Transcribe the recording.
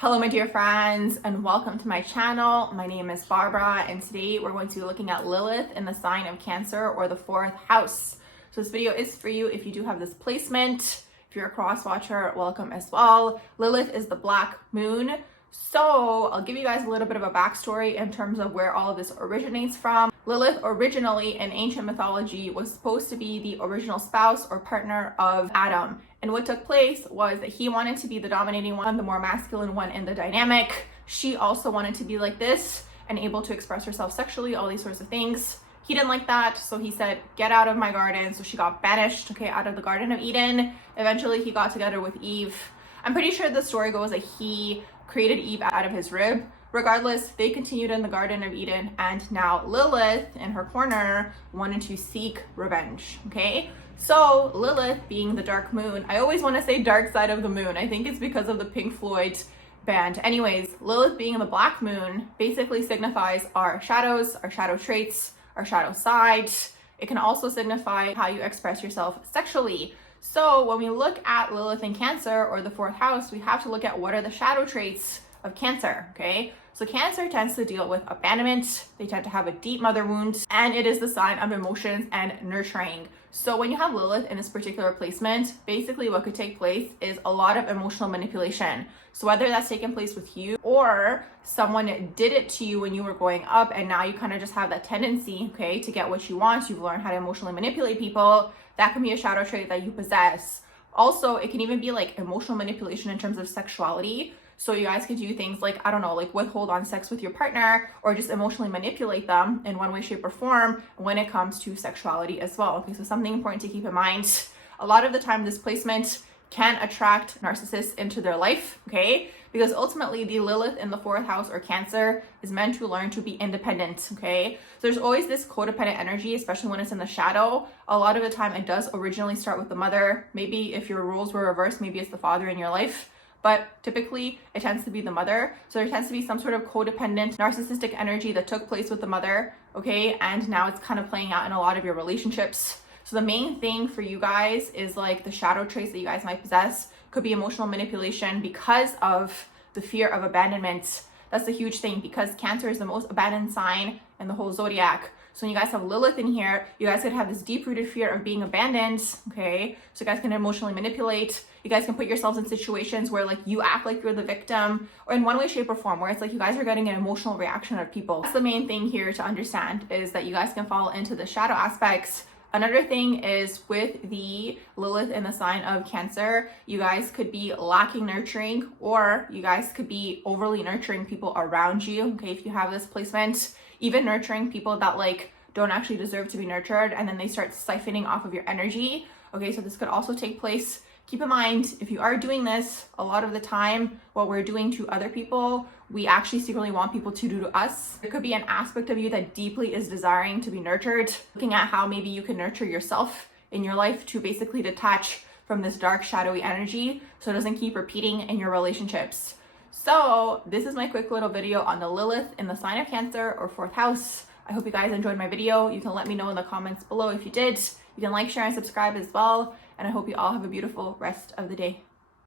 Hello my dear friends, and welcome to my channel. My name is Barbara, and today we're going to be looking at Lilith in the sign of Cancer, or the 4th house. So this video is for you if you do have this placement. If you're a cross watcher, welcome as well. Lilith is the black moon. So I'll give you guys a little bit of a backstory in terms of where all of this originates from. Lilith originally in ancient mythology was supposed to be the original spouse or partner of Adam. And what took place was that he wanted to be the dominating one, the more masculine one in the dynamic. She also wanted to be like this and able to express herself sexually, all these sorts of things. He didn't like that, so he said, get out of my garden. So she got banished, out of the Garden of Eden. Eventually he got together with Eve. I'm pretty sure the story goes that he created Eve out of his rib. Regardless, they continued in the Garden of Eden, and now Lilith in her corner wanted to seek revenge, So Lilith being the dark moon, I always want to say dark side of the moon. I think it's because of the Pink Floyd band. Anyways, Lilith being the black moon basically signifies our shadows, our shadow traits, our shadow side. It can also signify how you express yourself sexually. So when we look at Lilith in Cancer, or the 4th house, we have to look at what are the shadow traits of Cancer, So Cancer tends to deal with abandonment. They tend to have a deep mother wound, and it is the sign of emotions and nurturing. So when you have Lilith in this particular placement, basically what could take place is a lot of emotional manipulation. So whether that's taken place with you or someone did it to you when you were growing up, and now you kind of just have that tendency, to get what you want. You've learned how to emotionally manipulate people. That can be a shadow trait that you possess. Also, it can even be like emotional manipulation in terms of sexuality. So you guys could do things like, withhold on sex with your partner, or just emotionally manipulate them in one way, shape, or form when it comes to sexuality as well. So something important to keep in mind. A lot of the time, this placement can attract narcissists into their life, Because ultimately, the Lilith in the 4th house or Cancer is meant to learn to be independent, So there's always this codependent energy, especially when it's in the shadow. A lot of the time, it does originally start with the mother. Maybe if your roles were reversed, maybe it's the father in your life. But typically it tends to be the mother. So there tends to be some sort of codependent narcissistic energy that took place with the mother, And now it's kind of playing out in a lot of your relationships. So the main thing for you guys is like the shadow traits that you guys might possess could be emotional manipulation because of the fear of abandonment. That's a huge thing, because Cancer is the most abandoned sign in the whole zodiac. So when you guys have Lilith in here, you guys could have this deep-rooted fear of being abandoned, So you guys can emotionally manipulate. You guys can put yourselves in situations where you act like you're the victim, or in one way, shape, or form, where it's like you guys are getting an emotional reaction of people. That's the main thing here to understand, is that you guys can fall into the shadow aspects. Another thing is with the Lilith in the sign of Cancer, you guys could be lacking nurturing, or you guys could be overly nurturing people around you, If you have this placement, even nurturing people that don't actually deserve to be nurtured, and then they start siphoning off of your energy, So this could also take place. Keep in mind, if you are doing this, a lot of the time, what we're doing to other people, we actually secretly want people to do to us. There could be an aspect of you that deeply is desiring to be nurtured, looking at how maybe you can nurture yourself in your life to basically detach from this dark, shadowy energy so it doesn't keep repeating in your relationships. So this is my quick little video on the Lilith in the sign of Cancer, or 4th house. I hope you guys enjoyed my video. You can let me know in the comments below if you did. You can like, share, and subscribe as well. And I hope you all have a beautiful rest of the day.